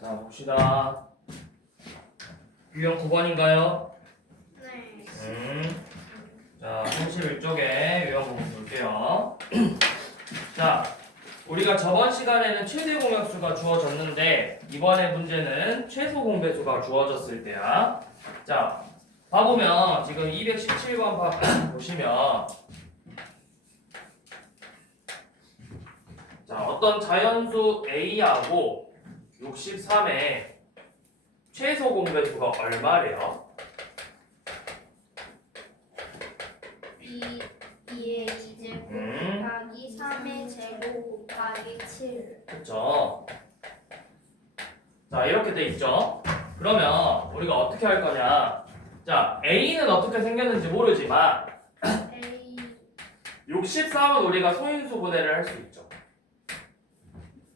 자, 봅시다. 유형 9번인가요? 네. 자, 31쪽에 유형 부분 볼게요. 자, 우리가 저번 시간에는 최대 공약수가 주어졌는데 이번에 문제는 최소 공배수가 주어졌을 때야. 자, 봐보면 지금 217번 보시면 자, 어떤 자연수 A하고 63의 최소 공배수가 얼마래요? 2의 2제곱 곱하기 3의 제곱 곱하기 7. 그쵸? 자, 이렇게 돼 있죠? 그러면 우리가 어떻게 할 거냐? 자, A는 어떻게 생겼는지 모르지만 A 63은 우리가 소인수 분해를 할 수 있죠.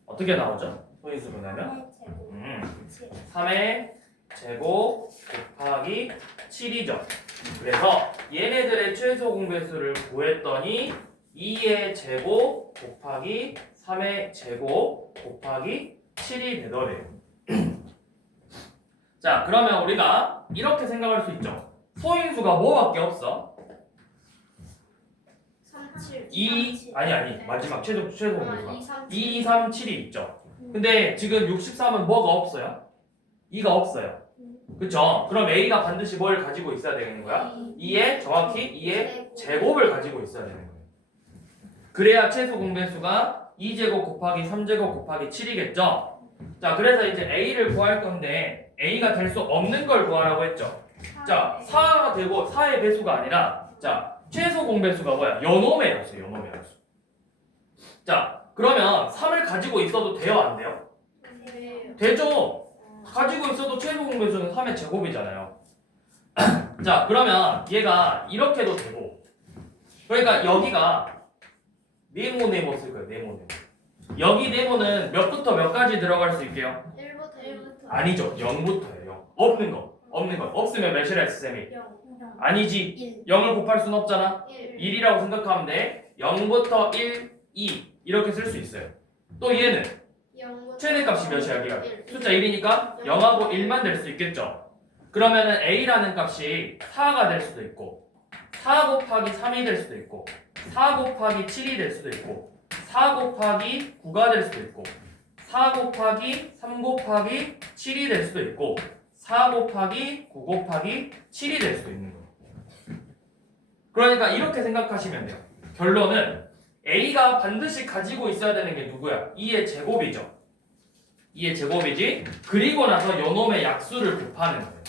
어떻게 나오죠? 소인수 분해하면 3의 제곱 7. 3의 제곱 곱하기 7이죠. 그래서 얘네들의 최소 공배수를 구했더니 2의 제곱 곱하기 3의 제곱 곱하기 7이 되더래요. 자, 그러면 우리가 이렇게 생각할 수 있죠. 소인수가 뭐밖에 없어? 3, 7. 2, 아니 마지막 최소 공배수가 2, 3, 2, 3, 7이 있죠. 근데 지금 63은 뭐가 없어요? 2가 없어요. 그쵸? 그럼 A가 반드시 뭘 가지고 있어야 되는 거야? 2의 정확히 2의 제곱을 가지고 있어야 되는 거예요. 그래야 최소 공배수가 2제곱 곱하기 3제곱 곱하기 7이겠죠? 자, 그래서 이제 A를 구할 건데 A가 될 수 없는 걸 구하라고 했죠. 자, 4가 되고 4의 배수가 아니라 자, 최소 공배수가 뭐야? 요놈의 양수, 요놈의 양수. 자, 그러면 3을 가지고 있어도 돼요, 안 돼요? 되죠. 가지고 있어도 최소 공배수는 3의 제곱이잖아요. 자, 그러면 얘가 이렇게도 되고, 그러니까 여기가 네모 쓸 거예요. 네모. 여기 네모는 몇부터 몇까지 들어갈 수 있게요? 1부터 1부터 아니죠. 0부터예요. 0. 없는 거. 없으면 몇이라 했어, 쌤이? 0. 아니지. 1. 0을 곱할 순 없잖아. 1. 1이라고 생각하면 돼. 0부터 1, 2 이렇게 쓸 수 있어요. 또 얘는 최대값이 몇이야? 여기가 숫자 1이니까 0하고 1만 될 수 있겠죠. 그러면은 A라는 값이 4가 될 수도 있고 4 곱하기 3이 될 수도 있고 4 곱하기 7이 될 수도 있고 4 곱하기 9가 될 수도 있고 4 곱하기 3 곱하기 7이 될 수도 있고 4 곱하기 9 곱하기 7이 될 수도 있는 거예요. 그러니까 이렇게 생각하시면 돼요. 결론은 A가 반드시 가지고 있어야 되는 게 누구야? 2의 제곱이죠. 2의 제곱이지. 그리고 나서 요놈의 약수를 곱하는 거예요.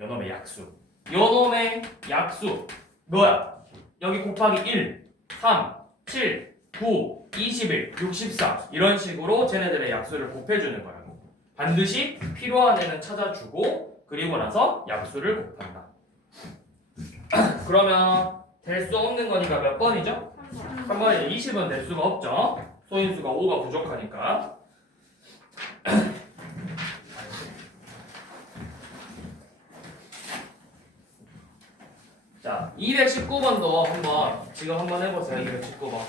요놈의 약수. 요놈의 약수 뭐야? 여기 곱하기 1, 3, 7, 9, 21, 64 이런 식으로 쟤네들의 약수를 곱해주는 거야. 반드시 필요한 애는 찾아주고 그리고 나서 약수를 곱한다. 그러면 될 수 없는 거니까 몇 번이죠? 3번이죠. 20은 낼 수가 없죠. 소인수가 5가 부족하니까. 자, 219번도 지금 한번 해보세요. 219번.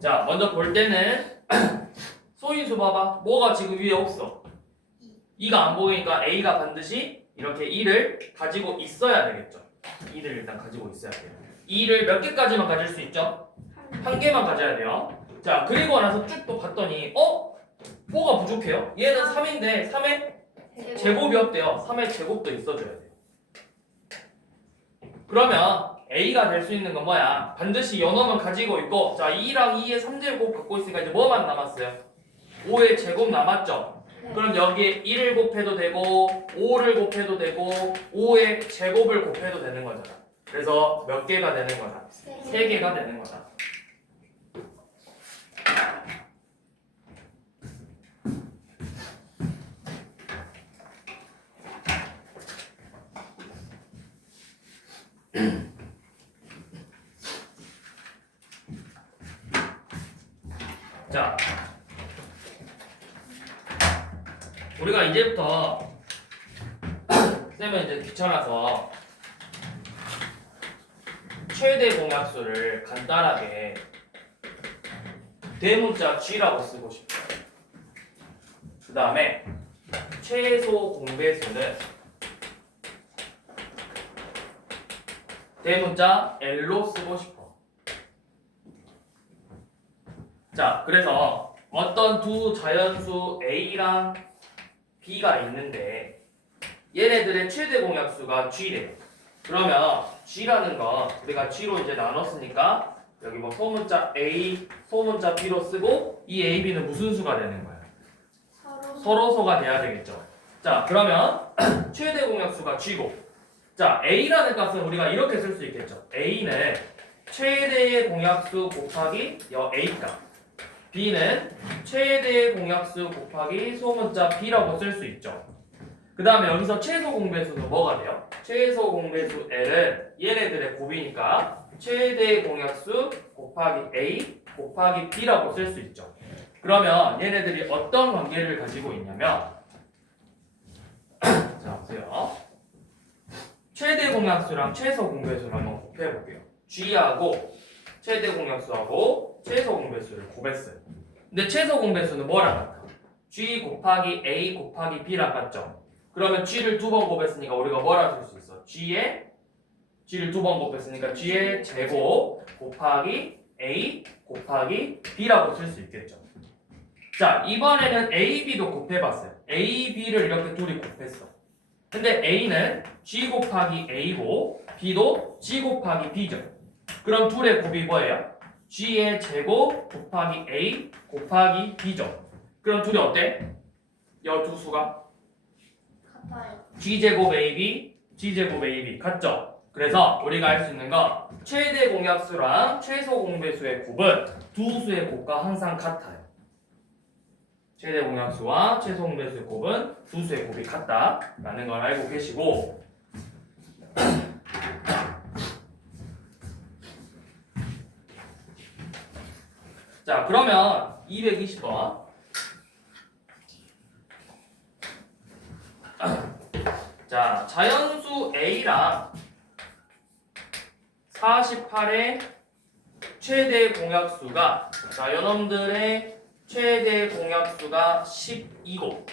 자, 먼저 볼 때는 소인수 봐봐. 뭐가 지금 위에 없어? 2가 안 보이니까 A가 반드시 이렇게 2를 가지고 있어야 되겠죠. 2를 일단 가지고 있어야 돼요. 2를 몇 개까지만 가질 수 있죠? 한 개만 가져야 돼요. 자, 그리고 나서 쭉 또 봤더니 뭐가 부족해요? 얘는 3인데 3의 제곱이 없대요. 3의 제곱도 있어줘야 돼요. 그러면 A가 될 수 있는 건 뭐야? 반드시 연놈은 가지고 있고 자 2랑 2의 3제곱 갖고 있으니까 이제 뭐만 남았어요? 5의 제곱 남았죠? 그럼 여기에 1을 곱해도 되고 5를 곱해도 되고 5의 제곱을 곱해도 되는 거잖아. 그래서 몇 개가 되는 거다? 3개가 되는 거다. 자, 우리가 이제부터 쌤은 이제 귀찮아서 최대 공약수를 간단하게 대문자 G라고 쓰고 싶어요. 그 다음에 최소 공배수는 대문자 L로 쓰고 싶어. 자, 그래서 어떤 두 자연수 A랑 B가 있는데 얘네들의 최대 공약수가 G래요. 그러면 G라는 거 우리가 G로 이제 나눴으니까 여기 뭐 소문자 A, 소문자 B로 쓰고 이 A, B는 무슨 수가 되는 거야? 서로소가 돼야 되겠죠. 자, 그러면 최대 공약수가 G고, 자 A라는 값은 우리가 이렇게 쓸 수 있겠죠. A는 최대의 공약수 곱하기 A 값, B는 최대의 공약수 곱하기 소문자 B라고 쓸 수 있죠. 그 다음에 여기서 최소 공배수는 뭐가 돼요? 최소 공배수 L은 얘네들의 곱이니까 최대 공약수 곱하기 A 곱하기 B라고 쓸 수 있죠. 그러면 얘네들이 어떤 관계를 가지고 있냐면 자 보세요. 최대 공약수랑 최소 공배수를 한번 곱해볼게요. G하고 최대 공약수하고 최소 공배수를 곱했어요. 근데 최소 공배수는 뭐랑 같아? G 곱하기 A 곱하기 B랑 같죠? 그러면 G를 두 번 곱했으니까 우리가 뭐라 쓸 수 있어? G를 두 번 곱했으니까 G의 제곱 곱하기 A 곱하기 B라고 쓸 수 있겠죠. 자, 이번에는 A, B도 곱해봤어요. A, B를 이렇게 둘이 곱했어. 근데 A는 G 곱하기 A고 B도 G 곱하기 B죠. 그럼 둘의 곱이 뭐예요? G의 제곱 곱하기 A 곱하기 B죠. 그럼 둘이 어때? 이 두 수가? 같아요. G제곱 AB, G제곱 AB 같죠? 그래서 우리가 알 수 있는 거 최대 공약수랑 최소 공배수의 곱은 두 수의 곱과 항상 같아요. 최대 공약수와 최소 공배수의 곱은 두 수의 곱이 같다라는 걸 알고 계시고, 자 그러면 220번 자 자연수 A랑 48의 최대 공약수가, 자 요놈들의 최대 공약수가 12고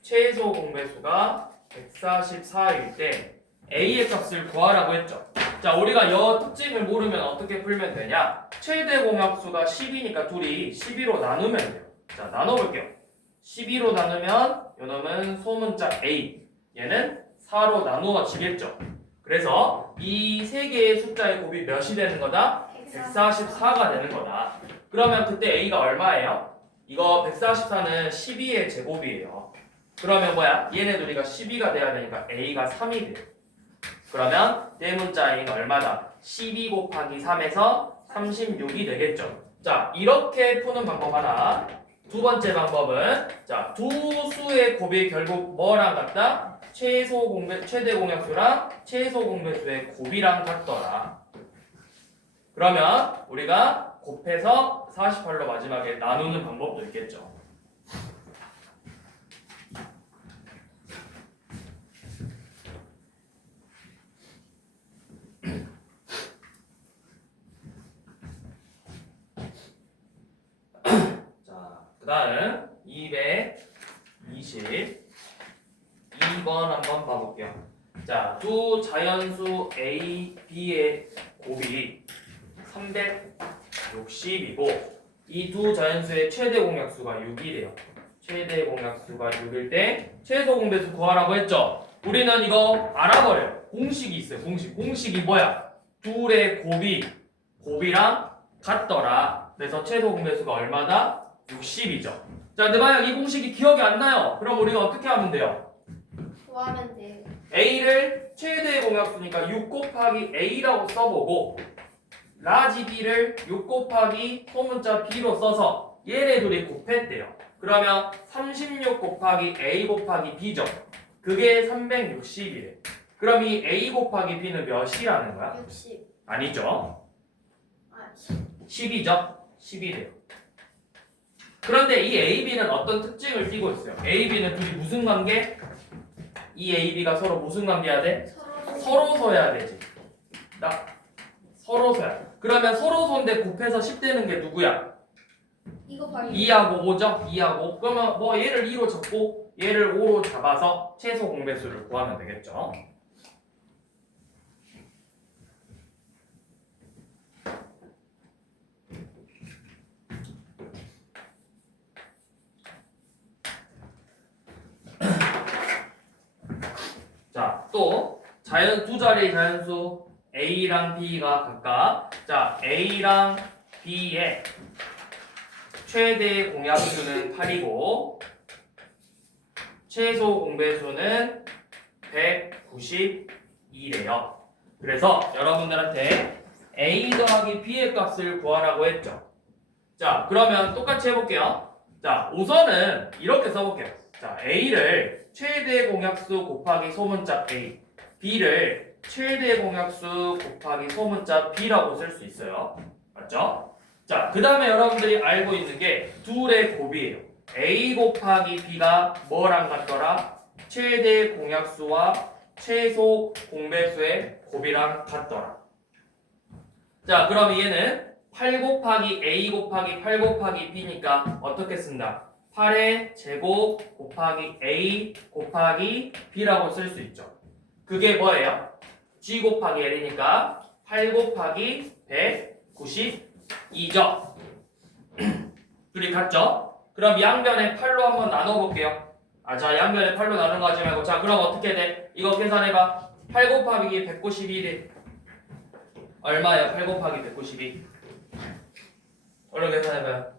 최소 공배수가 144일 때 A의 값을 구하라고 했죠. 자 우리가 이 특징을 모르면 어떻게 풀면 되냐? 최대 공약수가 10이니까 둘이 12로 나누면 돼요. 자 나눠볼게요. 12로 나누면 요놈은 소문자 A, 얘는 4로 나누어지겠죠. 그래서 이 세 개의 숫자의 곱이 몇이 되는 거다? 144가 되는 거다. 그러면 그때 A가 얼마예요? 이거 144는 12의 제곱이에요. 그러면 뭐야? 얘네 둘이가 12가 돼야 되니까 A가 3이 돼요. 그러면 대문자 A가 얼마다? 12 곱하기 3에서 36이 되겠죠. 자 이렇게 푸는 방법 하나. 두 번째 방법은 자 두 수의 곱이 결국 뭐랑 같다? 최대 공약수랑 최소 공배수의 곱이랑 같더라. 그러면 우리가 곱해서 48로 마지막에 나누는 방법도 있겠죠. 자, 그 다음 222번 한번 봐볼게요. 자, 두 자연수 A, B의 곱이 360이고 이 두 자연수의 최대 공약수가 6이래요. 최대 공약수가 6일 때 최소 공배수 구하라고 했죠. 우리는 이거 알아버려요. 공식이 있어요. 공식이 뭐야? 둘의 곱이랑 같더라. 그래서 최소 공배수가 얼마다? 60이죠. 자, 근데 만약 이 공식이 기억이 안 나요. 그럼 우리가 어떻게 하면 돼요? 구하면 돼. A를 최대 공약수니까 6 곱하기 A라고 써보고 라지 B를 6 곱하기 소문자 B로 써서 얘네 둘이 곱했대요. 그러면 36 곱하기 A 곱하기 B죠. 그게 360이래. 그럼 이 A 곱하기 B는 몇이라는 거야? 60. 아니죠. 아, 10. 10이죠. 10이래요. 그런데 이 A, B는 어떤 특징을 띠고 있어요? A, B는 둘이 무슨 관계? 이 A, B가 서로 무슨 관계해야 돼? 서로 서야 되지. 서로 서야. 그러면 서로 서인데 곱해서 10 되는 게 누구야? 이거 봐. 2하고 5죠? 2하고. 그러면 뭐 얘를 2로 잡고 얘를 5로 잡아서 최소 공배수를 구하면 되겠죠. 자, 또 두 자리의 자연수 A랑 B가 각각 자, A랑 B의 최대 공약수는 8이고 최소 공배수는 192래요. 그래서 여러분들한테 A 더하기 B의 값을 구하라고 했죠. 자, 그러면 똑같이 해볼게요. 자, 우선은 이렇게 써볼게요. 자, A를 최대 공약수 곱하기 소문자 A, B를 최대 공약수 곱하기 소문자 B라고 쓸 수 있어요. 맞죠? 자, 그 다음에 여러분들이 알고 있는 게 둘의 곱이에요. A 곱하기 B가 뭐랑 같더라? 최대 공약수와 최소 공배수의 곱이랑 같더라. 자, 그럼 얘는 8 곱하기 A 곱하기 8 곱하기 B니까 어떻게 쓴다? 8의 제곱 곱하기 A 곱하기 B라고 쓸 수 있죠. 그게 뭐예요? G 곱하기 L이니까 8 곱하기 192죠. 둘이 같죠? 그럼 양변에 8로 한번 나눠볼게요. 자, 양변에 8로 나눈 거 하지 말고. 자, 그럼 어떻게 돼? 이거 계산해봐. 8 곱하기 191이 얼마예요? 8 곱하기 192. 얼른 계산해봐요.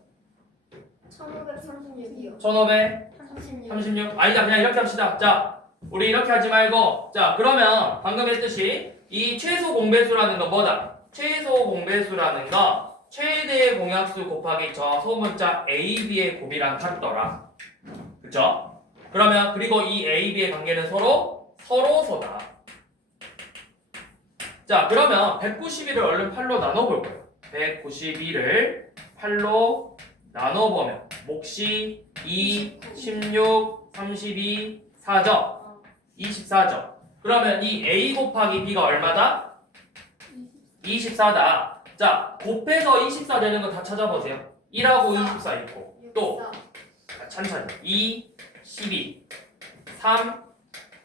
1536이요. 1536. 36. 아니다, 그냥 이렇게 합시다. 자, 우리 이렇게 하지 말고. 자, 그러면 방금 했듯이 이 최소 공배수라는 건 뭐다? 최소 공배수라는 거 최대 공약수 곱하기 저 소문자 A, B의 곱이랑 같더라. 그쵸? 그러면 그리고 이 A, B의 관계는 서로 서다. 자, 그러면 192를 얼른 8로 나눠볼 거예요. 192를 8로 나눠보면 몫이 2, 16, 32, 4죠? 24죠? 그러면 이 A 곱하기 B가 얼마다? 24다. 자, 곱해서 24 되는 거 다 찾아보세요. 1하고 24 있고 또 천천히 2, 12, 3,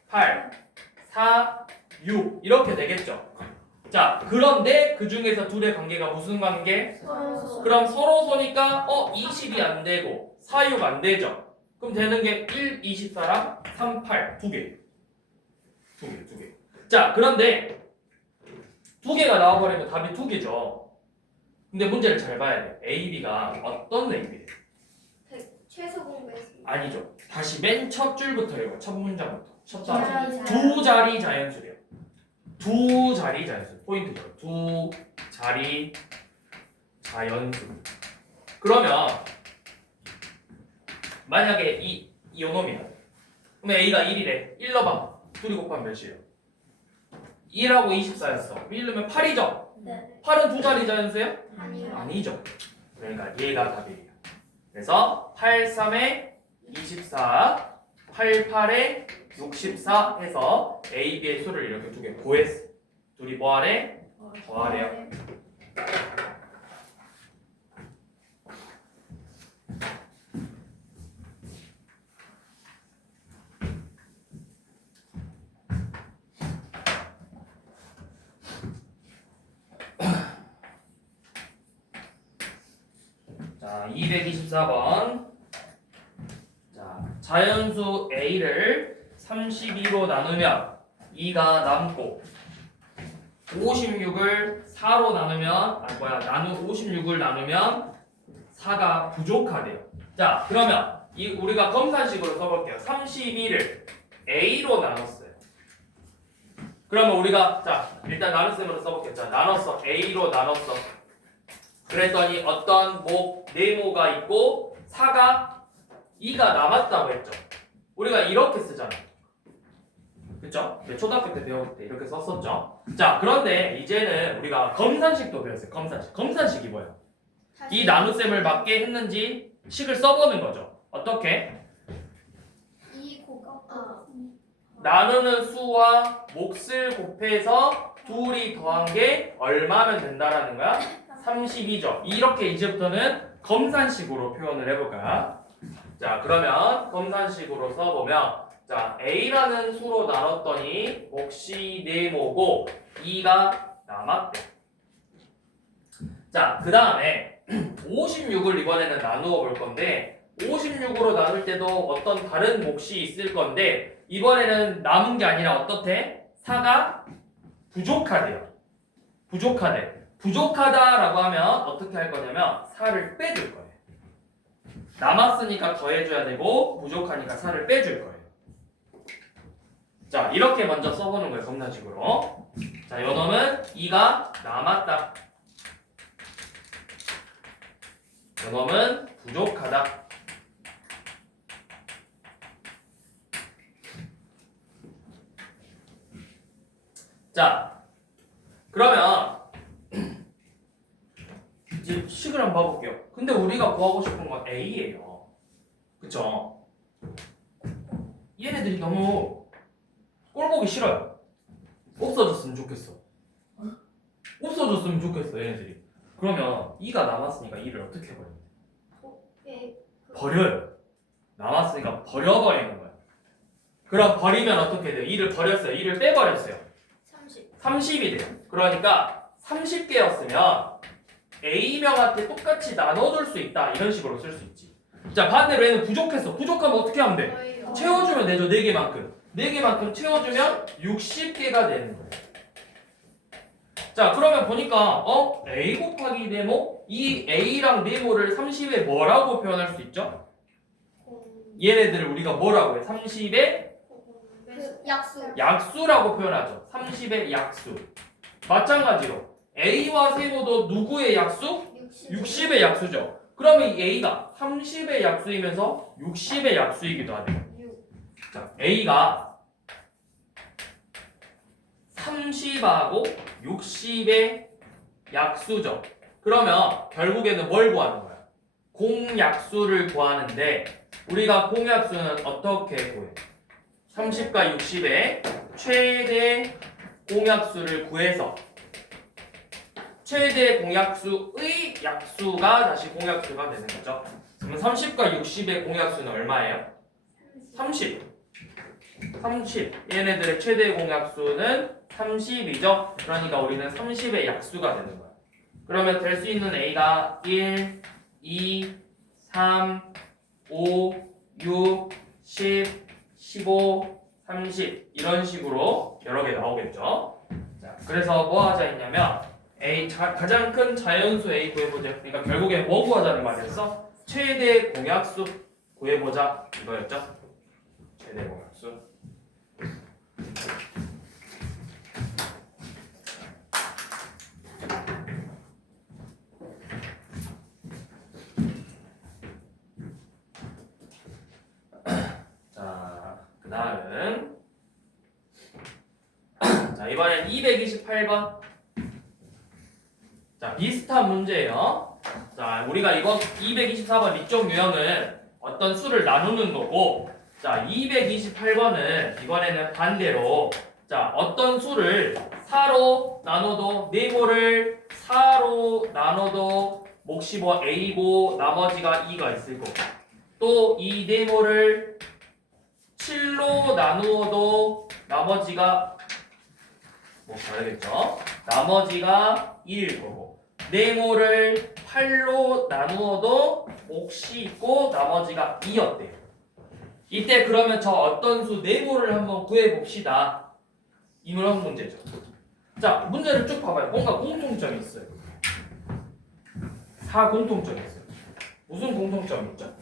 8, 4, 6 이렇게 되겠죠? 자, 그런데 그 중에서 둘의 관계가 무슨 관계? 서로. 그럼 서로 소니까 20이 안 되고 4, 6 안 되죠? 그럼 되는 게 1, 24랑 3, 8 두 개. 자, 그런데 두 개가 나와버리면 답이 두 개죠. 근데 문제를 잘 봐야 돼. A, B가 어떤 A, B래? 최소 공배수. 아니죠. 다시 맨 첫 줄부터 읽어. 첫 문장부터. 첫 단어. 자리. 두 자리 자연수래요. 두 자리 자연수. 포인트죠. 두 자리 자연수. 그러면 만약에 이 요놈이야. 그럼 A가 1이래. 1 넣어봐. 둘이 곱하면 몇이에요? 1하고 24였어. 1 넣으면 8이죠? 네. 8은 두 자리 자연수예요? 아니요. 아니죠. 그러니까 얘가 답이에요. 그래서 8, 3에 24, 8, 8에 64 해서 A, B의 수를 이렇게 두 개 고했어. 둘이 뭐하래? 더하래요. 자, 224번. 자, 자연수 A를 32로 나누면 2가 남고 56을 4로 나누면 56을 나누면 4가 부족하대요. 자, 그러면 우리가 검산식으로 써볼게요. 32를 A로 나눴어요. 그러면 우리가 자 일단 나눗셈으로 써볼게요. 자 나눴어. A로 나눴어. 그랬더니 어떤 네모가 있고 4가 2가 남았다고 했죠. 우리가 이렇게 쓰잖아. 그쵸? 네, 초등학교 때 배울 때 이렇게 썼었죠. 자 그런데 이제는 우리가 검산식도 배웠어요. 검산식이 뭐야? 이 나눗셈을 맞게 했는지 식을 써보는 거죠. 어떻게? 이 곱 나누는 수와 몫을 곱해서 둘이 더한 게 얼마면 된다라는 거야? 32죠. 이렇게 이제부터는 검산식으로 표현을 해볼까요? 자 그러면 검산식으로 써보면 자 A라는 수로 나눴더니 몫이 네모고 2가 남았대. 자 그 다음에 56을 이번에는 나누어 볼 건데 56으로 나눌 때도 어떤 다른 몫이 있을 건데 이번에는 남은 게 아니라 어떻대? 4가 부족하대요. 부족하다라고 하면 어떻게 할 거냐면 4를 빼줄 거예요. 남았으니까 더해줘야 되고 부족하니까 4를 빼줄 거예요. 자 이렇게 먼저 써보는 거예요. 검산식으로. 자 요놈은 2가 남았다. 요놈은 부족하다. 자 그러면 이제 식을 한번 봐볼게요. 근데 우리가 구하고 싶은 건 A예요. 그쵸? 얘네들이 너무 꼴보기 싫어요. 없어졌으면 좋겠어. 얘네들이. 그러면 2가 남았으니까 2를 어떻게 버려요? 버려요. 남았으니까 버려버리는 거야. 그럼 버리면 어떻게 돼요? 2를 버렸어요. 2를 빼버렸어요. 30이 돼요. 그러니까 30개였으면 A명한테 똑같이 나눠줄 수 있다. 이런 식으로 쓸 수 있지. 자 반대로 얘는 부족했어. 부족하면 어떻게 하면 돼? 채워주면 되죠. 4개만큼. 4개만큼 채워주면 60개가 되는 거예요. 자 그러면 보니까 A 곱하기 네모? 이 A랑 네모를 30에 뭐라고 표현할 수 있죠? 얘네들을 우리가 뭐라고 해? 30의 약수라고 표현하죠. 30의 약수. 마찬가지로 A와 세모도 누구의 약수? 60의 약수죠. 그러면 이 A가 30의 약수이면서 60의 약수이기도 하네요. 자, A가 30하고 60의 약수죠. 그러면 결국에는 뭘 구하는 거야? 공약수를 구하는데 우리가 공약수는 어떻게 구해? 30과 60의 최대 공약수를 구해서 최대 공약수의 약수가 다시 공약수가 되는 거죠. 그러면 30과 60의 공약수는 얼마예요? 30. 얘네들의 최대 공약수는 30이죠. 그러니까 우리는 30의 약수가 되는 거야. 그러면 될 수 있는 A가 1, 2, 3, 5, 6, 10, 15, 30 이런 식으로 여러 개 나오겠죠. 자, 그래서 뭐 하자 했냐면 가장 큰 자연수 A 구해보자. 그러니까 결국에 뭐 구하자는 말이었어? 최대 공약수 구해보자 이거였죠. 최대 공약수. 자, 그 다음 자 이번엔 228번. 자 비슷한 문제예요. 자 우리가 이거 224번 이쪽 유형은 어떤 수를 나누는 거고 자 228번은 이번에는 반대로 자 어떤 수를 4로 나눠도 네모를 4로 나눠도 몫이 뭐 A고 나머지가 2가 있을 거고 또 이 네모를 7로 나누어도 나머지가 뭐 다르겠죠? 나머지가 1일 거고 네모를 8로 나누어도 몫이 있고 나머지가 2였대요. 이때 그러면 저 어떤 수 네모를 한번 구해봅시다. 이런 문제죠. 자 문제를 쭉 봐봐요. 뭔가 공통점이 있어요. 4 공통점이 있어요. 무슨 공통점이 있죠?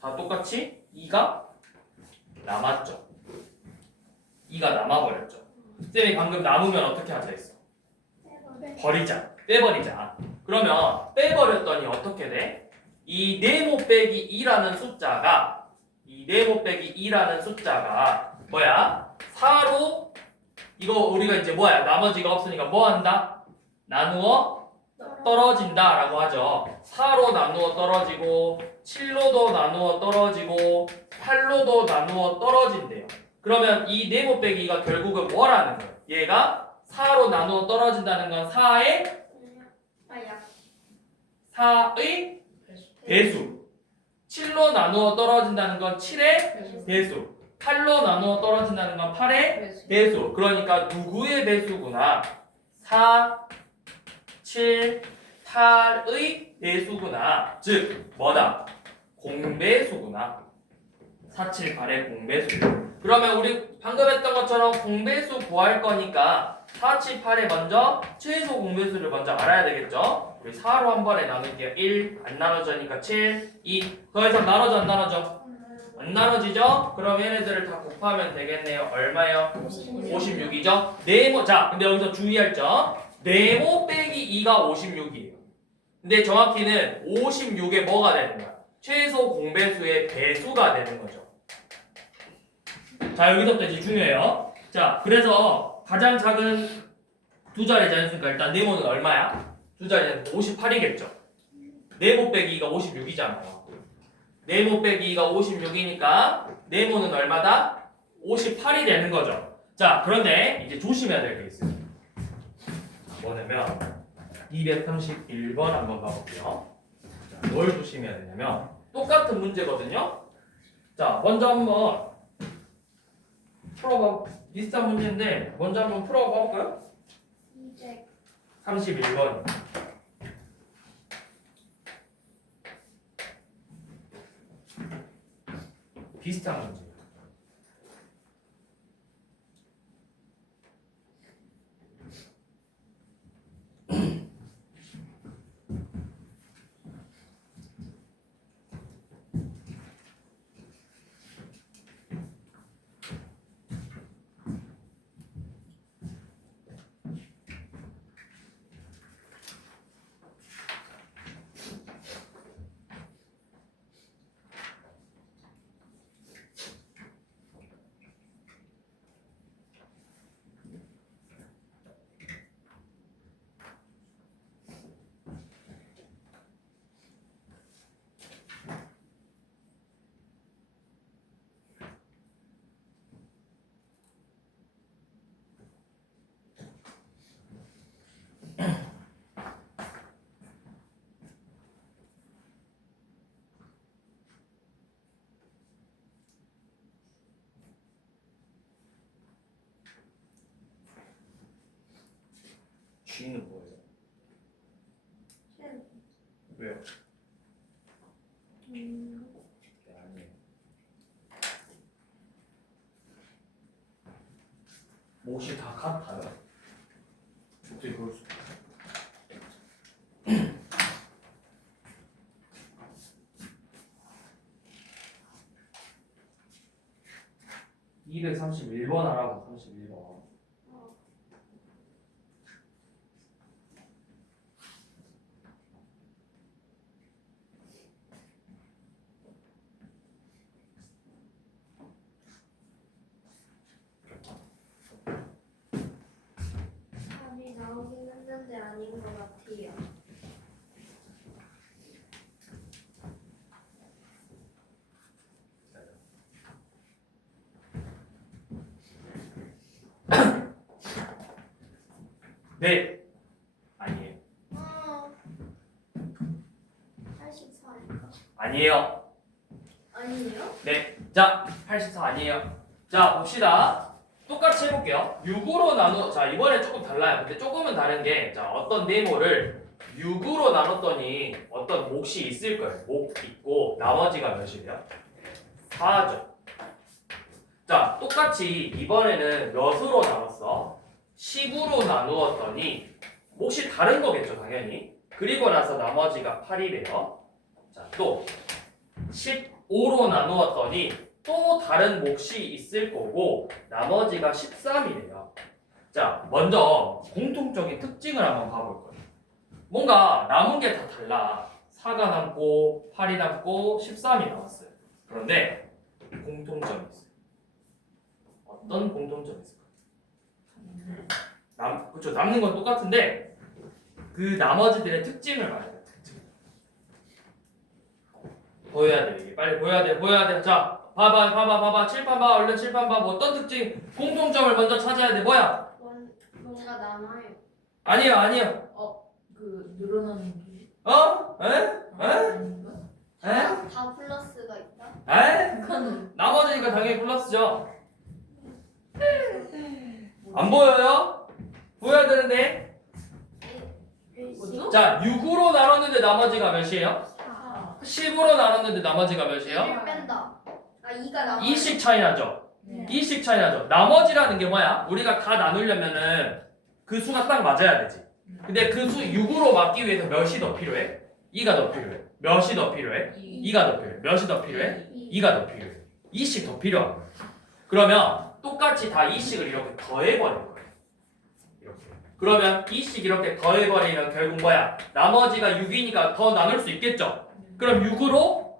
다 똑같이 2가 남았죠. 2가 남아버렸죠. 쌤이 방금 남으면 어떻게 하자 했어? 버리자. 빼버리자. 그러면 빼버렸더니 어떻게 돼? 이 네모 빼기 2라는 숫자가 뭐야? 4로 이거 우리가 이제 뭐야? 나머지가 없으니까 뭐 한다? 나누어 떨어진다 라고 하죠. 4로 나누어 떨어지고 7로도 나누어 떨어지고 8로도 나누어 떨어진대요. 그러면 이 네모 빼기가 결국은 뭐라는 거예요? 얘가 4로 나누어 떨어진다는 건 4의 배수. 7로 나누어 떨어진다는 건 7의 배수. 8로 나누어 떨어진다는 건 8의 배수. 그러니까 누구의 배수구나? 4, 7, 8의 배수구나. 즉 뭐다? 공배수구나. 4, 7, 8의 공배수. 그러면 우리 방금 했던 것처럼 공배수 구할 거니까 4, 7, 8에 먼저 최소 공배수를 먼저 알아야 되겠죠? 우리 4로 한 번에 나눌게요. 1, 안 나눠져니까 7, 2. 더해서 나눠져 안 나눠져? 안 나눠지죠? 그럼 얘네들을 다 곱하면 되겠네요. 얼마요? 56이죠? 네모. 자, 근데 여기서 주의할 점. 네모 빼기 2가 56이에요. 근데 정확히는 56에 뭐가 되는 거야? 최소 공배수의 배수가 되는 거죠. 자, 여기서부터 이제 중요해요. 자, 그래서 가장 작은 두 자리 자연수니까 일단 네모는 얼마야? 두 자리는 58이겠죠. 네모 빼기 2가 56이잖아요. 네모 빼기 2가 56이니까 네모는 얼마다? 58이 되는 거죠. 자, 그런데 이제 조심해야 될 게 있어요. 뭐냐면 231번 한번 가볼게요. 자, 뭘 조심해야 되냐면 똑같은 문제거든요. 자, 먼저 한번 풀어봐. 비슷한 문제인데 먼저 한번 풀어봐 볼까요? 31번. 비슷한 문제. G는 뭐예요? 왜요? 네, 아니에요. 몫이 다 같아요. 어떻게 그럴 수 있어요? 231번 하라고. 31번. 답이 나오긴 했는데 아닌 것 같아요. 네. 아니에요. 84인가? 아니에요. 아니에요? 네. 자, 84 아니에요. 자, 봅시다. 똑같이 해볼게요. 6으로 나누, 자, 이번에 조금 달라요. 근데 조금은 다른 게, 자, 어떤 네모를 6으로 나눴더니 어떤 몫이 있을 거예요. 몫 있고, 나머지가 몇이에요? 4죠. 자, 똑같이 이번에는 몇으로 나눴어? 10으로 나누었더니 몫이 다른 거겠죠, 당연히. 그리고 나서 나머지가 8이래요. 자, 또 10, 5로 나누었더니 또 다른 몫이 있을 거고 나머지가 13이래요. 자, 먼저 공통적인 특징을 한번 봐볼 거예요. 뭔가 남은 게 다 달라. 4가 남고 8이 남고 13이 나왔어요. 그런데 공통점이 있어요. 어떤 공통점이 있을까요? 그쵸, 남는 건 똑같은데 그 나머지들의 특징을 말해요. 특징. 보여야 돼. 이게 빨리 보여야 돼. 자, 봐봐. 칠판 봐. 얼른 칠판 봐. 뭐 어떤 특징? 공통점을 먼저 찾아야 돼. 뭐야? 뭔가 남아요. 아니에요. 그 늘어나는 게 어? 아닌가? 다 플러스가 있다. 북한은 나머지니까 당연히 플러스죠. 안 보여요? 보여야 되는데. 뭐죠? 자, 6으로 나눴는데 나머지가 몇이에요? 10으로 나눴는데 나머지가 몇이에요? 1 뺀다. 2가 남아. 2씩 차이 나죠? 네. 2씩 차이 나죠? 나머지라는 게 뭐야? 우리가 다 나누려면은 그 수가 딱 맞아야 되지. 근데 그 수 6으로 맞기 위해서 몇이 더 필요해? 2가 더 필요해. 몇이 더 필요해? 2가 더 필요해. 몇이 더 필요해? 2가 더 필요해. 2씩 더 필요한 거야. 그러면 똑같이 다 2씩을 이렇게 더해버릴 거예요. 이렇게. 그러면 2씩 이렇게 더해버리면 결국 뭐야? 나머지가 6이니까 더 나눌 수 있겠죠? 그럼 6으로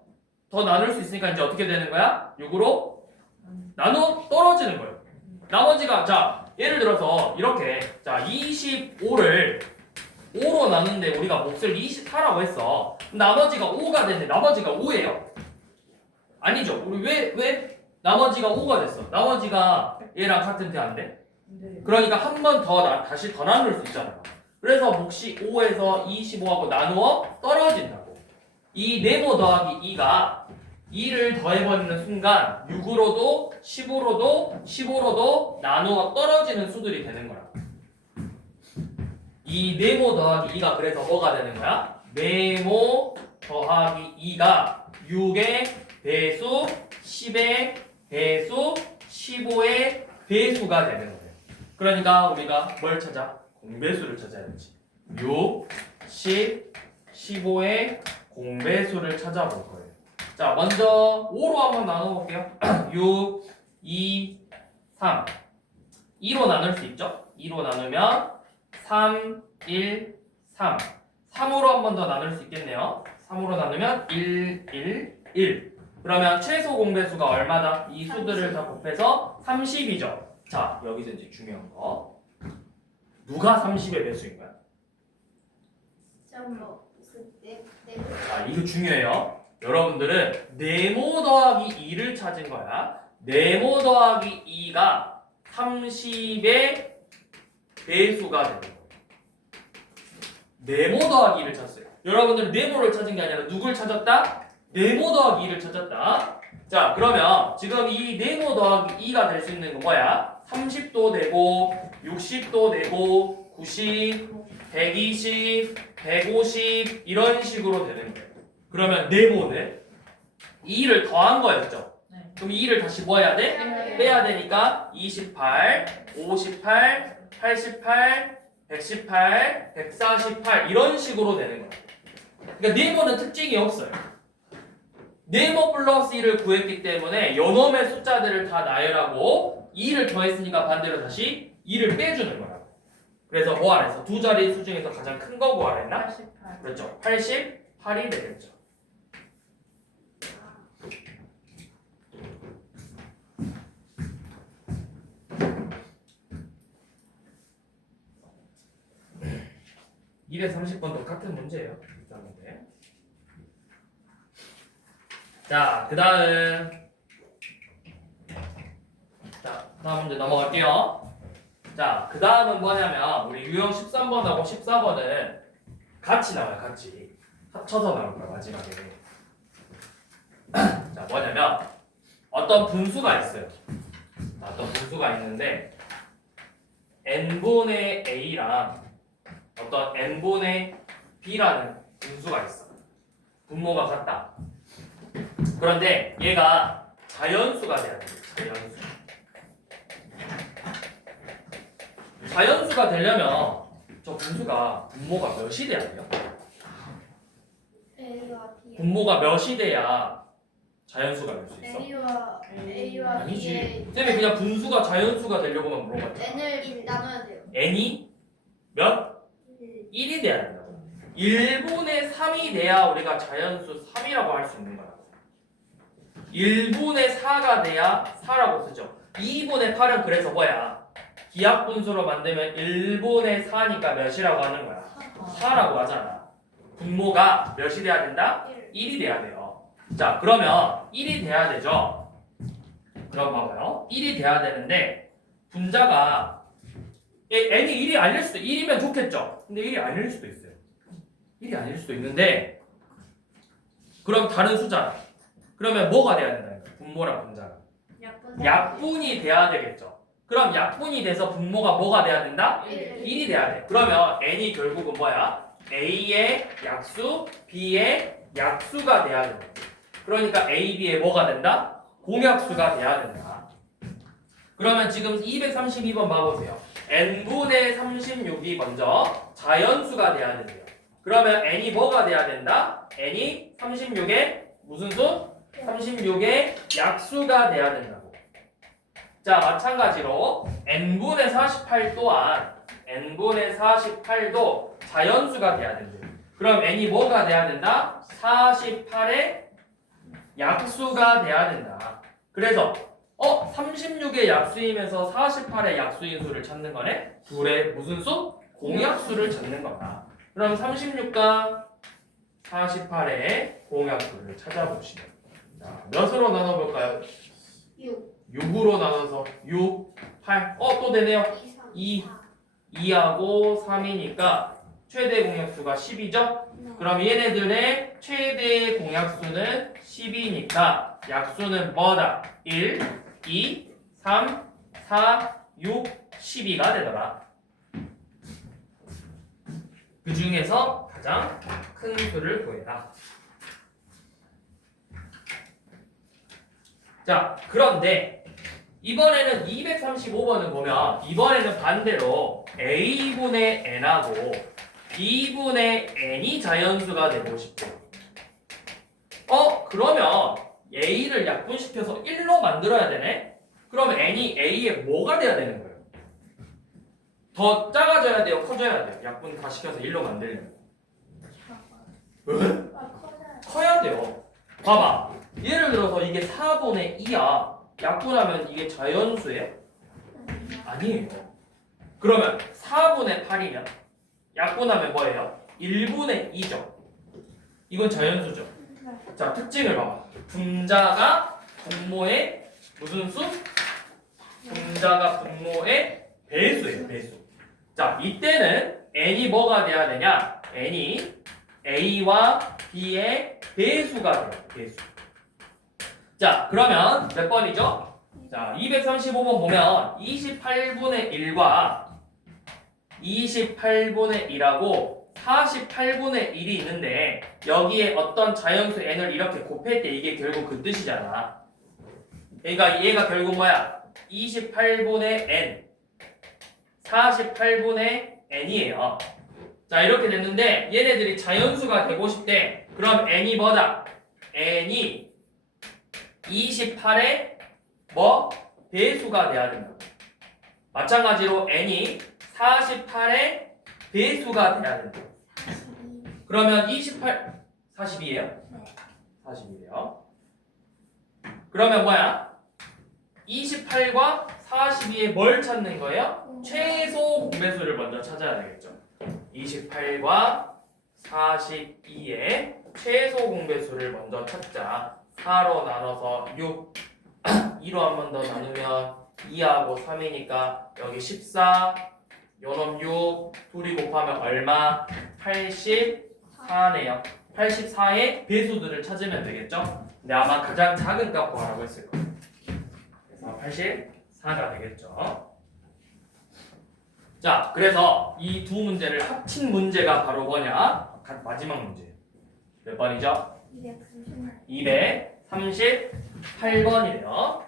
더 나눌 수 있으니까 이제 어떻게 되는 거야? 6으로 나눠 떨어지는 거예요. 나머지가 자 예를 들어서 이렇게 자 25를 5로 나누는데 우리가 몫을 24라고 했어. 나머지가 5가 됐네. 나머지가 5예요. 아니죠. 우리 왜 나머지가 5가 됐어? 나머지가 얘랑 같은 데 안 돼? 네. 그러니까 한 번 더 다시 더 나눌 수 있잖아요. 그래서 몫이 5에서 25하고 나누어 떨어진다고. 이 네모 더하기 2가 2를 더해버리는 순간 6으로도 10으로도 15로도 나누어 떨어지는 수들이 되는 거야. 이 네모 더하기 2가 그래서 뭐가 되는 거야? 네모 더하기 2가 6의 배수, 10의 배수, 15의 배수가 되는 거예요. 그러니까 우리가 뭘 찾아? 공배수를 찾아야지. 6, 10, 15의 공배수를 찾아볼 거예요. 자, 먼저 5로 한번 나눠볼게요. 6, 2, 3. 2로 나눌 수 있죠? 2로 나누면 3, 1, 3. 3으로 한 번 더 나눌 수 있겠네요. 3으로 나누면 1, 1, 1. 그러면 최소 공배수가 얼마다? 이 수들을 다 곱해서 30이죠. 자, 여기서 이제 중요한 거. 누가 30의 배수인 거야? 자, 이거 중요해요. 여러분들은 네모 더하기 2를 찾은 거야. 네모 더하기 2가 30의 배수가 되는 거예요. 네모 더하기 2를 찾았어요. 여러분들은 네모를 찾은 게 아니라 누굴 찾았다? 네모 더하기 2를 찾았다. 자, 그러면 지금 이 네모 더하기 2가 될 수 있는 건 뭐야? 30도 되고 60도 되고 90, 120, 150 이런 식으로 되는 거예요. 그러면 네모는 2를 더한 거였죠. 네. 그럼 2를 다시 뭐 해야 돼? 빼야 되니까 28, 58, 88, 118, 148 이런 식으로 되는 거예요. 그러니까 네모는 특징이 없어요. 네모 플러스 2를 구했기 때문에 요놈의 숫자들을 다 나열하고 2를 더했으니까 반대로 다시 2를 빼주는 거라고. 그래서 뭐 하랬어? 두 자리 수 중에서 가장 큰 거 뭐 하랬나? 88. 그렇죠. 88이 되겠죠. (230번도) 같은 문제예요. 이상한데. 자, 그 다음 문제 넘어갈게요. 자, 그 다음은 뭐냐면 우리 유형 13번하고 14번은 같이 나와요. 같이 합쳐서 나올 거야 마지막에. 자, 뭐냐면 어떤 분수가 있어요. 어떤 분수가 있는데 n분의 a랑 어떤 n분의 b라는 분수가 있어. 분모가 같다. 그런데 얘가 자연수가 돼야 돼요. 자연수. 자연수가 되려면 저 분수가 분모가 몇이 돼야 돼요? 분모가 몇이 돼야 자연수가 될 수 있어? A와 아니지. B의 쌤이 그냥 분수가 자연수가 되려고만 물어봤잖아. N을 나눠야 돼요. n이 몇? 1이 돼야 된다고. 1분의 3이 돼야 우리가 자연수 3이라고 할 수 있는 거야. 1분의 4가 돼야 4라고 쓰죠. 2분의 8은 그래서 뭐야? 기하분수로 만들면 1분의 4니까 몇이라고 하는 거야? 4라고 하잖아. 분모가 몇이 돼야 된다? 1이 돼야 돼요. 자, 그러면 1이 돼야 되죠. 그럼 봐봐요. 1이 돼야 되는데 분자가 n이 1이 아닐 수도 1이면 좋겠죠. 근데 1이 아닐 수도 있어요. 1이 아닐 수도 있는데 그럼 다른 숫자 그러면 뭐가 돼야 된다는 거예요? 분모랑 분자가 약분이 돼야 되겠죠. 그럼 약분이 돼서 분모가 뭐가 돼야 된다? 1이 돼야 돼. 그러면 n이 결국은 뭐야? a의 약수, b의 약수가 돼야 된다. 그러니까 a, b의 뭐가 된다? 공약수가 돼야 된다. 그러면 지금 232번 봐보세요. n분의 36이 먼저 자연수가 돼야 된대요. 그러면 n이 뭐가 돼야 된다? n이 36의 무슨 수? 36의 약수가 돼야 된다고. 자, 마찬가지로 n분의 48 또한 n분의 48도 자연수가 돼야 된대요. 그럼 n이 뭐가 돼야 된다? 48의 약수가 돼야 된다. 그래서 36의 약수이면서 48의 약수인 수를 찾는 거네? 둘의 무슨 수? 공약수를 찾는 거다. 그럼 36과 48의 공약수를 찾아봅시다. 자, 몇으로 나눠볼까요? 6으로 나눠서 6, 8. 또 되네요. 2하고 3이니까 최대 공약수가 10이죠? 그럼 얘네들의 최대 공약수는 10이니까 약수는 뭐다? 1, 2, 3, 4, 6, 12가 되더라. 그 중에서 가장 큰 수를 구해라. 자, 그런데 이번에는 235번을 보면 이번에는 반대로 a분의 n하고 b분의 n이 자연수가 되고 싶고 그러면 a를 약분시켜서 1로 만들어야 되네? 그러면 n이 a의 뭐가 돼야 되는 거예요? 더 작아져야 돼요? 커져야 돼요? 약분 다 시켜서 1로 만들려면 응? 커야 돼요. 봐봐. 예를 들어서 이게 4분의 2야. 약분하면 이게 자연수예요? 아니에요. 그러면 4분의 8이면 약분하면 뭐예요? 1분의 2죠. 이건 자연수죠. 자, 특징을 봐봐. 분자가 분모의 무슨 수? 분자가 분모의 배수예요. 배수. 자, 이때는 n이 뭐가 돼야 되냐? n이 a와 b의 배수가 돼요. 배수. 자, 그러면 몇 번이죠? 자, 235번 보면 28분의 1과 28분의 1하고 48분의 1이 있는데 여기에 어떤 자연수 n을 이렇게 곱할 때 이게 결국 그 뜻이잖아. 그러니까 얘가 결국 뭐야? 28분의 n 48분의 n이에요. 자, 이렇게 됐는데 얘네들이 자연수가 되고 싶대. 그럼 n이 뭐다? n이 28의 배수가 돼야 된다. 마찬가지로 n이 48의 배수가 돼야 된다. 그러면 28 42예요? 42예요. 그러면 뭐야? 28과 42의 뭘 찾는 거예요? 최소 공배수를 먼저 찾아야 되겠죠. 28과 42의 최소 공배수를 먼저 찾자. 4로 나눠서 6, 2로 한 번 더 나누면 2하고 3이니까 여기 14, 요놈 6, 둘이 곱하면 얼마? 84네요. 84의 배수들을 찾으면 되겠죠? 근데 아마 가장 작은 값 구하라고 했을 거예요. 그래서 84가 되겠죠. 자, 그래서 이 두 문제를 합친 문제가 바로 뭐냐? 마지막 문제. 몇 번이죠? 238번이네요.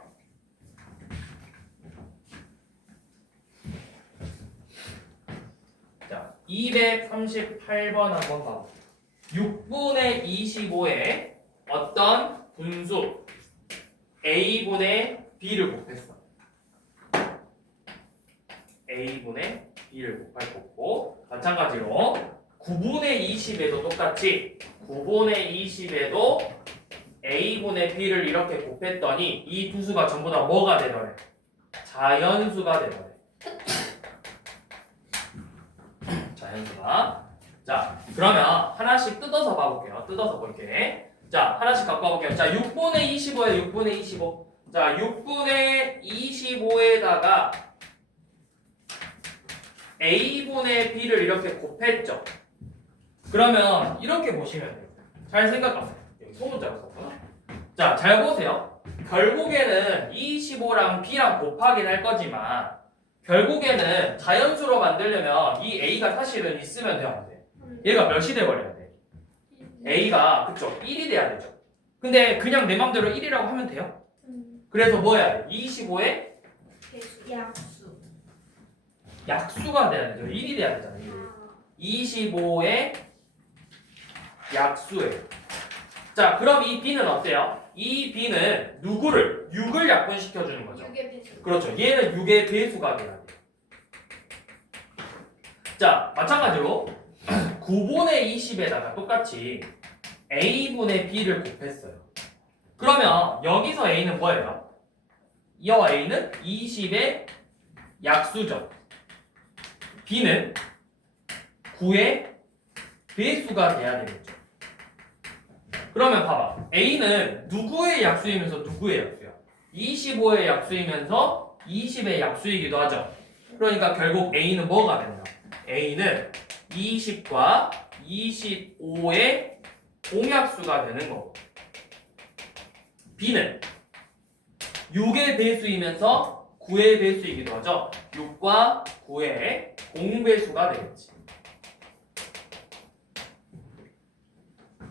자, 238번 한번 봐볼게요. 6분의 25에 어떤 분수 A분의 B를 곱했어. A분의 B를 곱할 거고, 마찬가지로 9분의 20에도 똑같이 9분의 20에도 A분의 B를 이렇게 곱했더니 이 두 수가 전부 다 뭐가 되더래? 자연수가 되더래. 자연수가. 자, 그러면 하나씩 뜯어서 봐볼게요. 뜯어서 볼게. 자, 하나씩 갖고 와볼게요. 자, 6분의 25에 6분의 25. 자, 6분의 25에다가 A분의 B를 이렇게 곱했죠. 그러면 이렇게 보시면 돼요. 잘 생각하세요. 여기 소문자로 썼구나. 자, 잘 보세요. 결국에는 25랑 B랑 곱하긴 할 거지만 결국에는 자연수로 만들려면 이 A가 사실은 있으면 돼요, 안 돼? 얘가 몇이 돼버려야 돼? A가 그쵸? 1이 돼야 되죠. 근데 그냥 내 맘대로 1이라고 하면 돼요. 그래서 뭐 해야 돼? 25에 약수. 약수가 돼야 되죠. 1이 돼야 되잖아요. 25에 약수예요. 자, 그럼 이 B는 어때요? 이 B는 누구를? 6을 약분시켜주는 거죠. 6의 배수. 그렇죠. 얘는 6의 배수가 돼야 돼요. 자, 마찬가지로 9분의 20에다가 똑같이 A분의 B를 곱했어요. 그러면 여기서 A는 뭐예요? 이와 A는 20의 약수죠. B는 9의 배수가 돼야 되겠죠. 그러면 봐봐. A는 누구의 약수이면서 누구의 약수야? 25의 약수이면서 20의 약수이기도 하죠. 그러니까 결국 A는 뭐가 된다? A는 20과 25의 공약수가 되는 거고, B는 6의 배수이면서 9의 배수이기도 하죠. 6과 9의 공배수가 되겠지.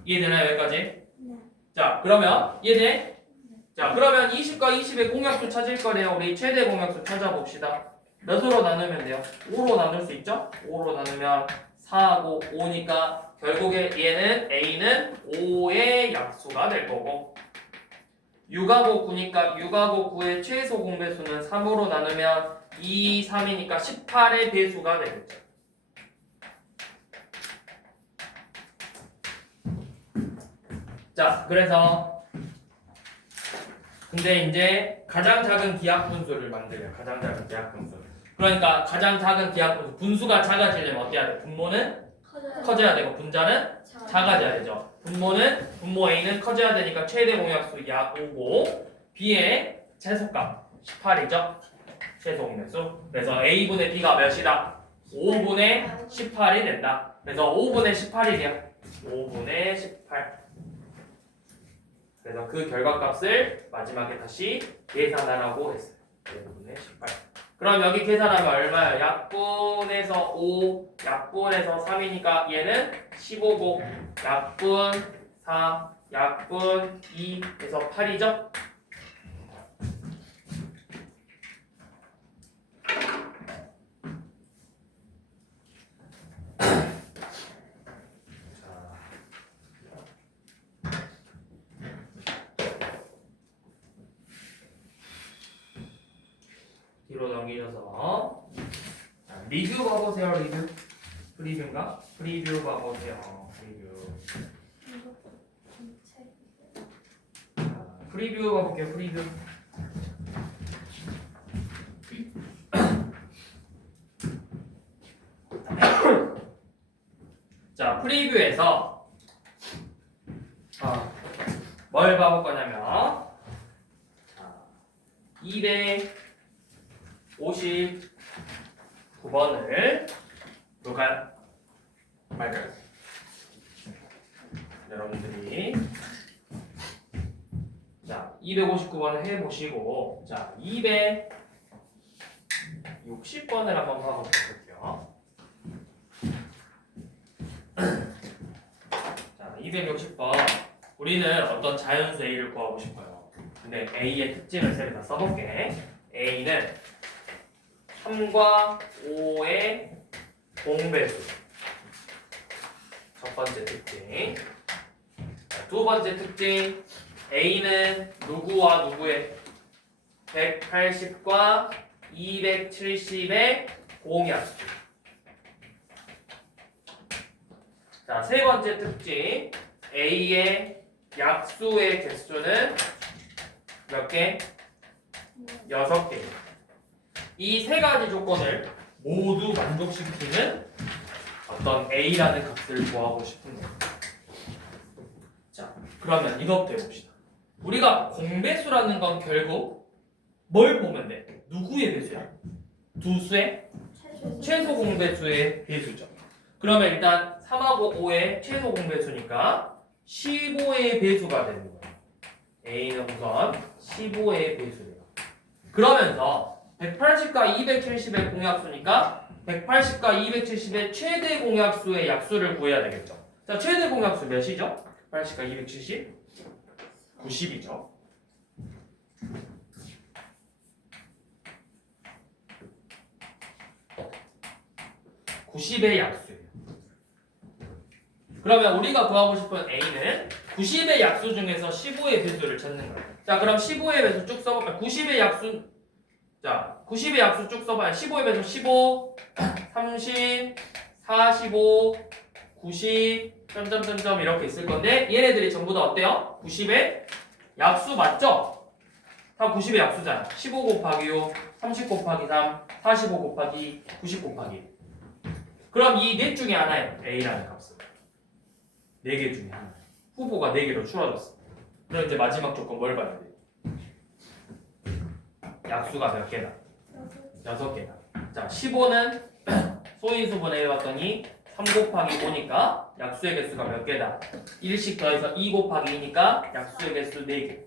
이해되나요? 여기까지? 네. 자, 그러면 이해돼? 자, 그러면 20과 20의 공약수 찾을 거래요. 우리 최대 공약수 찾아봅시다. 몇으로 나누면 돼요? 5로 나눌 수 있죠? 5로 나누면 4하고 5니까 결국에 얘는 A는 5의 약수가 될 거고, 6하고 9니까 6하고 9의 최소 공배수는 3으로 나누면 2, 3이니까 18의 배수가 되겠죠. 자, 그래서 근데 이제 가장 작은 기하 분수를 만들어요. 가장 작은 기하 분수. 그러니까 가장 작은 기하 분수. 분수가 작아지려면 어때야 돼? 분모는 커져야 되고 분자는 작아져야 되죠. 분모 A는 커져야 되니까 최대 공약수 약 5고 B의 최소값 18이죠. 최소 공약수. 그래서 A분의 B가 몇이다? 5분의 18이 된다. 그래서 5분의 18이래요. 5분의 18. 그래서 그 결과값을 마지막에 다시 계산하라고 했어요. 5분의 18. 그럼 여기 계산하면 얼마예요? 약분에서 5, 약분에서 3이니까 얘는 15고, 약분 4, 약분 2에서 8이죠? 뒤로 넘기셔서 리뷰 봐보세요. 리뷰 프리뷰인가? 프리뷰 봐보세요. 프리뷰. 프리뷰 봐볼게요. 프리뷰. 자, 프리뷰에서 뭘 봐볼 거냐면 259번을 볼까요? 말까요? 여러분들이 자 259번을 해보시고 자 260번을 한번 봐볼게요. 자 260번 우리는 어떤 자연수 A를 구하고 싶어요. 근데 A의 특징을 쌤이 다 써볼게. A는 3과 5의 공배수. 첫 번째 특징. 자, 두 번째 특징. A는 누구와 누구의 180과 270의 공약수. 자, 세 번째 특징. A의 약수의 개수는 몇 개? 6개. 이 세 가지 조건을 모두 만족시키는 어떤 A라는 값을 구하고 싶은 거예요. 자, 그러면 이것부터 해봅시다. 우리가 공배수라는 건 결국 뭘 보면 돼? 누구의 배수야? 두 수의 최소 공배수의 배수죠. 그러면 일단 3하고 5의 최소 공배수니까 15의 배수가 되는 거예요. A는 우선 15의 배수래요. 그러면서 180과 270의 공약수니까 180과 270의 최대 공약수의 약수를 구해야 되겠죠. 자, 최대 공약수 몇이죠? 180과 270? 90이죠. (90의) 약수예요. 그러면 우리가 구하고 싶은 A는 90의 약수 중에서 15의 배수를 찾는 거예요. 자, 그럼 15의 배수 쭉 써볼까요? 90의 약수, 자, 90의 약수 쭉 써봐요. 15의 배수 15, 30, 45, 90, 점점점점 이렇게 있을 건데 얘네들이 전부 다 어때요? 90의 약수 맞죠? 다 90의 약수잖아. 15 곱하기 6, 30 곱하기 3, 45 곱하기 90 곱하기. 그럼 이 넷 중에 하나예요. A라는 값은. 4개 중에 하나. 후보가 4개로 추려졌어. 그럼 이제 마지막 조건 뭘 봐야 돼? 약수가 몇 개다? 6개다. 자, 15는 소인수분해 해봤더니 3 곱하기 5니까 약수의 개수가 몇 개다? 1씩 더해서 2 곱하기 2니까 약수의 개수 4개.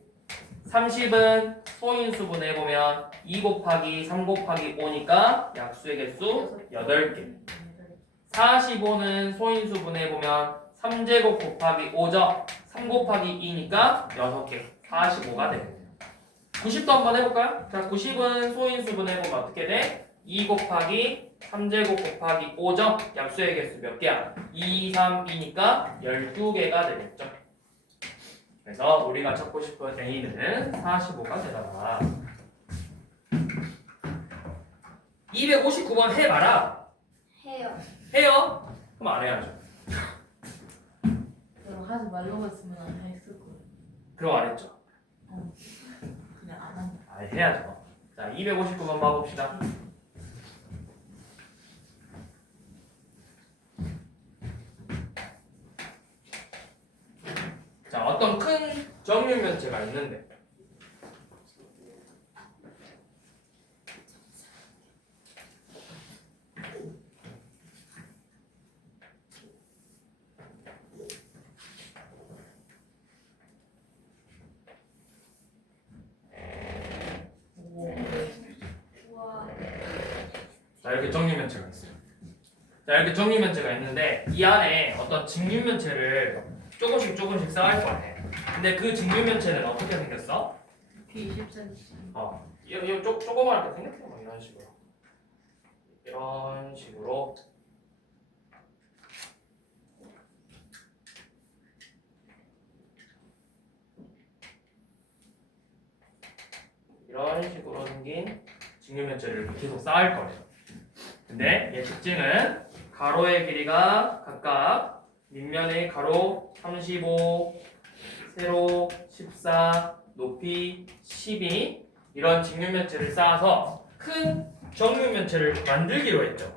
30은 소인수분해 해보면 2 곱하기 3 곱하기 5니까 약수의 개수 8개. 45는 소인수분해 해보면 3제곱 곱하기 5죠? 3 곱하기 2니까 6개. 45가 되겠네요. 90도 한번 해볼까요? 자, 90은 소인수분 해보면 어떻게 돼? 2 곱하기 3제곱 곱하기 5죠? 약수의 개수 몇 개야? 2, 3, 2니까 12개가 되겠죠. 그래서 우리가 찾고 싶은 A는 45가 되더라. 259번 해봐라. 해요. 해요? 그럼 안 해야죠. 그럼 하지 말라고 했으면 안 했을 거예요. 그럼 안 했죠. 그냥 안 한다. 아, 해야죠. 자, 259번 봐봅시다. 자, 어떤 큰 정육면체가 있는데 우와. 자, 이렇게 정육면체가 있어요. 자, 이렇게 정육면체가 있는데 이 안에 어떤 직육면체를 조금씩 쌓을 거 아니에요. 근데 그 직육면체는 어떻게 생겼어? 비 20cm. 이 조그맣게 생겼어. 막 이런 식으로. 이런 식으로. 이런 식으로 생긴 직육면체를 이렇게 계속 쌓을 거예요. 근데 얘 특징은 가로의 길이가 각각 밑면의 가로 35, 세로 14, 높이 12 이런 직육면체를 쌓아서 큰 정육면체를 만들기로 했죠.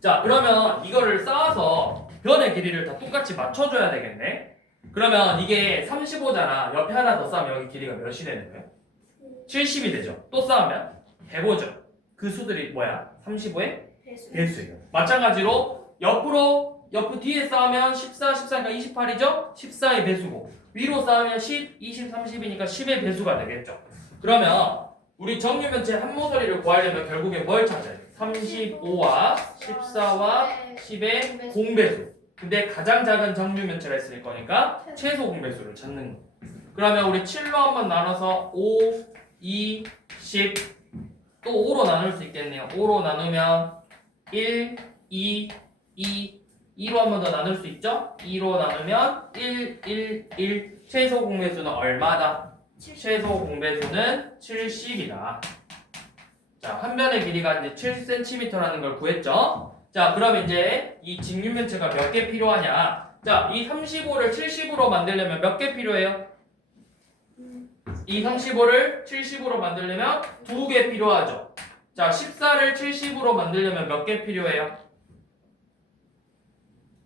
자, 그러면 이거를 쌓아서 변의 길이를 다 똑같이 맞춰줘야 되겠네. 그러면 이게 35잖아. 옆에 하나 더 쌓으면 여기 길이가 몇이 되는 거예요? 70이 되죠. 또 쌓으면 105죠. 그 수들이 뭐야? 35의 배수예요. 마찬가지로 옆 뒤에 쌓으면 14, 14니까 28이죠? 14의 배수고 위로 쌓으면 10, 20, 30이니까 10의 배수가 되겠죠. 그러면 우리 정육면체 한 모서리를 구하려면 결국에 뭘 찾아야 돼? 35와 14와 10의 공배수. 근데 가장 작은 정육면체가 있을 거니까 최소 공배수를 찾는 거. 그러면 우리 7로 한번 나눠서 5, 2, 10 또 5로 나눌 수 있겠네요. 5로 나누면 1, 2, 2 2로 한 번 더 나눌 수 있죠? 2로 나누면 1, 1, 1 최소 공배수는 얼마다? 최소 공배수는 70이다. 자, 한 변의 길이가 이제 7cm라는 걸 구했죠. 자, 그럼 이제 이 직육면체가 몇 개 필요하냐? 자, 이 35를 70으로 만들려면 몇 개 필요해요? 이 35를 70으로 만들려면 2개 필요하죠. 자, 14를 70으로 만들려면 몇 개 필요해요?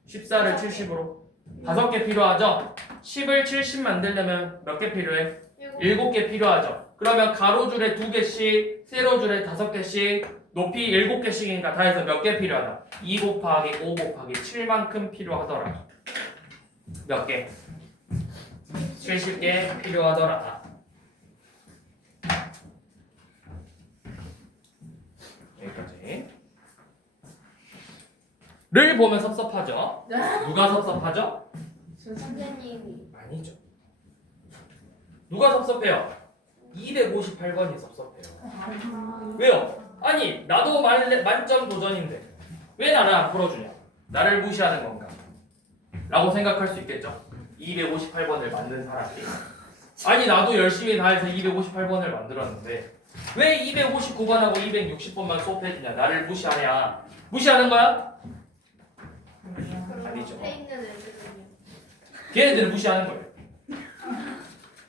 14를 70으로 5개 필요하죠? 10을 70 만들려면 몇 개 필요해? 7개 필요하죠. 그러면 가로줄에 2개씩, 세로줄에 5개씩, 높이 7개씩이니까 다 해서 몇 개 필요하다? 2 곱하기 5 곱하기 7만큼 필요하더라. 몇 개? 70개 필요하더라. 여기까지. 를 보면 섭섭하죠? 누가 섭섭하죠? 선생님이 아니죠. 누가 섭섭해요? 258번이 섭섭해요. 왜요? 아니 나도 만점 도전인데 왜 나를 안 풀어주냐? 나를 무시하는 건가? 라고 생각할 수 있겠죠. 258번을 만든 사람이 아니 나도 열심히 다 해서 258번을 만들었는데 왜 259번하고 260번만 수업해주냐? 나를 무시하냐? 무시하는 거야? 아니죠. 앞에 있는 애들은요. 걔네들은 무시하는 거예요.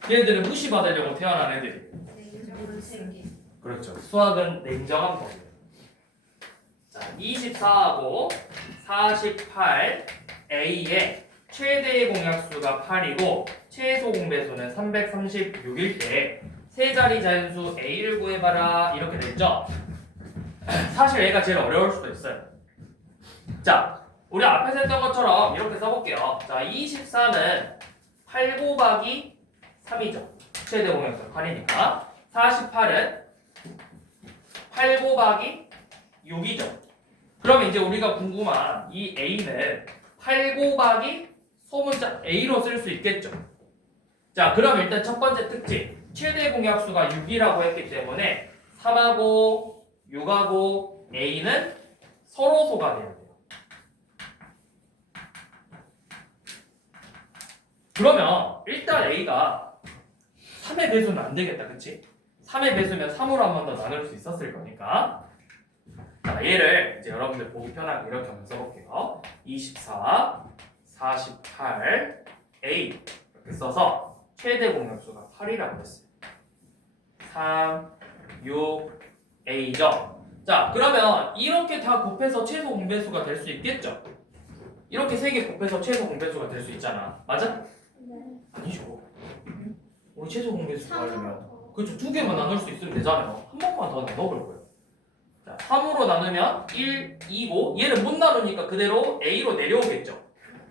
걔네들은 무시받으려고 태어난 애들이. 냉정한 세계. 그렇죠. 수학은 냉정한 법이에요. 자, 24하고 48 A의 최대의 공약수가 8이고 최소 공배수는 336일 때 세 자리 자연수 A를 구해봐라 이렇게 됐죠? 사실 A가 제일 어려울 수도 있어요. 자, 우리 앞에서 했던 것처럼 이렇게 써볼게요. 자, 24는 8 곱하기 3이죠. 최대 공약수 8이니까 48은 8 곱하기 6이죠. 그럼 이제 우리가 궁금한 이 A는 8 곱하기 소문자 A로 쓸 수 있겠죠. 자, 그럼 일단 첫 번째 특징 최대 공약수가 6이라고 했기 때문에 3하고 6하고 A는 서로소가 돼야 돼요. 그러면 일단 A가 3의 배수는 안 되겠다, 그치? 3의 배수면 3으로 한 번 더 나눌 수 있었을 거니까. 자, 얘를 이제 여러분들 보기 편하게 이렇게 한번 써볼게요. 24, 48, A 이렇게 써서 최대 공약수가 8이라고 했어요. 3, 6, A죠. 자, 그러면 이렇게 다 곱해서 최소 공배수가 될 수 있겠죠? 이렇게 3개 곱해서 최소 공배수가 될 수 있잖아. 맞아? 네. 아니죠. 우리 최소 공배수 하려면 그렇죠. 2개만 나눌 수 있으면 되잖아요. 한 번만 더 나눠볼 거예요. 자, 3으로 나누면 1, 2고 얘를 못 나누니까 그대로 A로 내려오겠죠.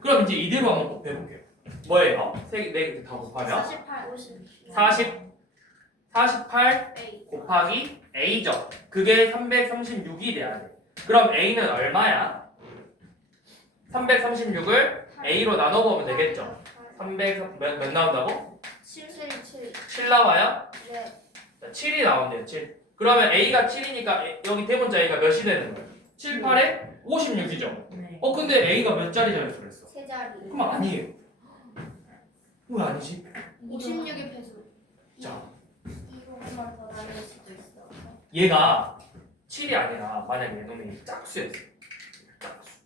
그럼 이제 이대로 한번 곱해볼게요. 뭐예요? 4개 다 곱하면 48, 50. 48 A. 곱하기 A죠. 그게 336이 돼야 돼. 그럼 A는 얼마야? 336을 A로 나눠보면 되겠죠. 300 몇 나온다고? 7, 7. 7 나와요? 네. 자, 7이 나온대요. 7. 그러면 A가 7이니까 여기 대문자 A가 몇이 되는 거예요? 7, 8에 56이죠. 네. 근데 A가 몇 자리 자연수 그랬어? 세 자리. 그럼 아니에요. 왜 아니지? 56의 배수. 자, 이거만 더 나눌 수도 있어. 얘가 7이 아니라 만약에 놈이 짝수였어. 짝수.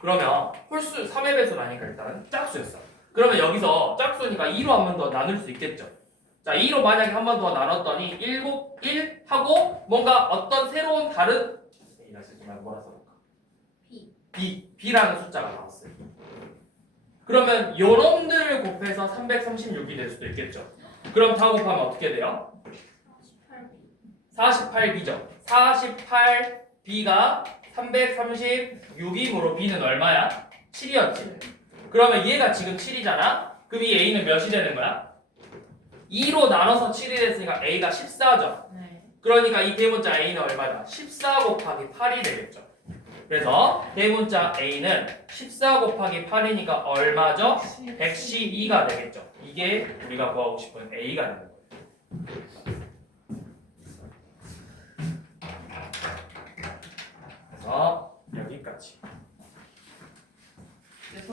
그러면 홀수 3의 배수라니까 일단 짝수였어. 그러면 여기서 짝수니까 2로 한 번 더 나눌 수 있겠죠. 자, 2로 만약에 한 번 더 나눴더니 1 하고 뭔가 어떤 새로운 다른 A라 쓰지 말고 뭐라 써볼까? B라는 숫자가 나왔어요. 그러면 요놈들을 곱해서 336이 될 수도 있겠죠. 그럼 다 곱하면 어떻게 돼요? 48B죠. 48B가 336이므로 B는 얼마야? 7이었지. 그러면 얘가 지금 7이잖아. 그럼 이 A는 몇이 되는 거야? 2로 나눠서 7이 됐으니까 A가 14죠. 네. 그러니까 이 대문자 A는 얼마다? 14 곱하기 8이 되겠죠. 그래서 대문자 A는 14 곱하기 8이니까 얼마죠? 112가 되겠죠. 이게 우리가 구하고 싶은 A가 되는 거예요. 그래서